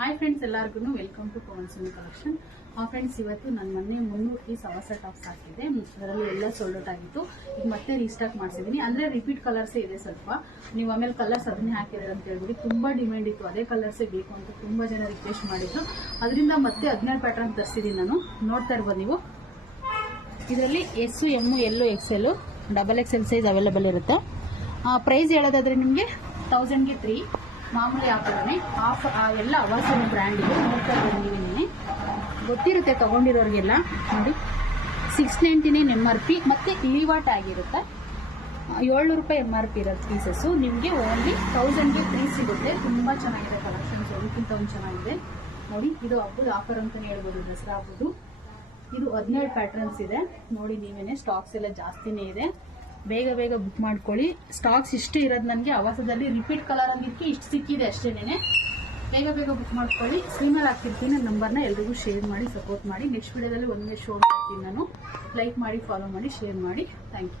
Hi friends ಎಲ್ಲರಿಗೂ welcome to Pavan Suni collection ಆ friends ಇವತ್ತು ನನ್ನ ಮೊನ್ನೆ ಮುನ್ನೂರು ಪೀಸ್ ಹೊಸ ಟಾಪ್ಸ್ ಹಾಕಿದೆ ಅದರಲ್ಲಿ ಎಲ್ಲ ಸೋಲ್ಡ್ ಔಟ್ ಆಗಿತ್ತು. ಈಗ ಮತ್ತೆ ರೀಸ್ಟಾಕ್ ಮಾಡಿಸಿದ್ದೀನಿ ಅಂದ್ರೆ ರಿಪೀಟ್ ಕಲರ್ಸೇ ಇದೆ ಸ್ವಲ್ಪ. ನೀವು ಆಮೇಲೆ ಕಲರ್ಸ್ ಅದನ್ನೇ ಹಾಕಿದ್ರೆ ಅಂತ ಹೇಳ್ಬಿಡಿ ತುಂಬಾ ಡಿಮ್ಯಾಂಡ್ ಇತ್ತು. ಅದೇ ಕಲರ್ಸೇ ಬೇಕು ಅಂತ ತುಂಬಾ ಜನ ರಿಕ್ವೆಸ್ಟ್ ಮಾಡಿದ್ರು. ಅದರಿಂದ ಮತ್ತೆ ಹದಿನೇಳು ಪ್ಯಾಟರ್ನ್ ತರಿಸಿದ್ದೀನಿ ನಾನು. ನೋಡ್ತಾ ಇರ್ಬೋದು ನೀವು. ಇದರಲ್ಲಿ S M L L double X L size available ಇರುತ್ತೆ. ಪ್ರೈಸ್ ಹೇಳೋದಾದ್ರೆ ನಿಮಗೆ ತೌಸಂಡ್ಗೆ ತ್ರೀ ಮಾಮೂಲಿ ಹಾಕೋದೇ ಆಫ್ ಎಲ್ಲ ಅವಾಸನ ಬ್ರ್ಯಾಂಡಿಗೆ ನೋಡ್ತಾ ನೀವೇನೆ ಗೊತ್ತಿರುತ್ತೆ ತಗೊಂಡಿರೋರಿಗೆಲ್ಲ. ನೋಡಿ. Six ninety M R P ಮತ್ತು ಲೀವಾಟ್ ಆಗಿರುತ್ತೆ. ಏಳ್ನೂರು ರೂಪಾಯಿ ಎಂ ಆರ್ ಪಿ ಇರೋದು ಪೀಸಸ್ಸು ನಿಮಗೆ ಓನ್ಲಿ ತೌಸಂಡ್ಗೆ ತ್ರೀ ಸಿಗುತ್ತೆ. ತುಂಬ ಚೆನ್ನಾಗಿದೆ ಕಲೆಕ್ಷನ್ಸ್ ಒಂದಕ್ಕಿಂತ ಒಂದು ಚೆನ್ನಾಗಿದೆ. ನೋಡಿ, ಇದು ಹಬ್ಬದ ಆಫರ್ ಅಂತಲೇ ಹೇಳ್ಬೋದು ದಸರಾ ಹಬ್ಬದು ಇದು ಹದಿನೇಳು ಪ್ಯಾಟರ್ನ್ಸ್ ಇದೆ. ನೋಡಿ ನೀವೇನೆ ಸ್ಟಾಕ್ಸ್ ಎಲ್ಲ ಜಾಸ್ತಿನೇ ಇದೆ. ಬೇಗ ಬೇಗ ಬುಕ್ ಮಾಡ್ಕೊಳ್ಳಿ. ಸ್ಟಾಕ್ಸ್ ಇಷ್ಟು ಇರೋದು ನನಗೆ. ಆವಾಸದಲ್ಲಿ ರಿಪೀಟ್ ಕಲರ್ ಆಗಿದ್ದಕ್ಕೆ ಇಷ್ಟು ಸಿಕ್ಕಿದೆ ಅಷ್ಟೇನೆ ಬೇಗ ಬೇಗ ಬುಕ್ ಮಾಡ್ಕೊಳ್ಳಿ. ಸ್ಕ್ರೀನಲ್ಲಿ ಹಾಕ್ತಿರ್ತೀನಿ. ನಂಬರ್ನ ಎಲ್ರಿಗೂ ಶೇರ್ ಮಾಡಿ ಸಪೋರ್ಟ್ ಮಾಡಿ. ನೆಕ್ಸ್ಟ್ ವಿಡಿಯೋದಲ್ಲಿ ಒಂದೇ ಶೋ ಮಾಡ್ತೀನಿ ನಾನು. ಲೈಕ್ ಮಾಡಿ ಫಾಲೋ ಮಾಡಿ ಶೇರ್ ಮಾಡಿ. Thank you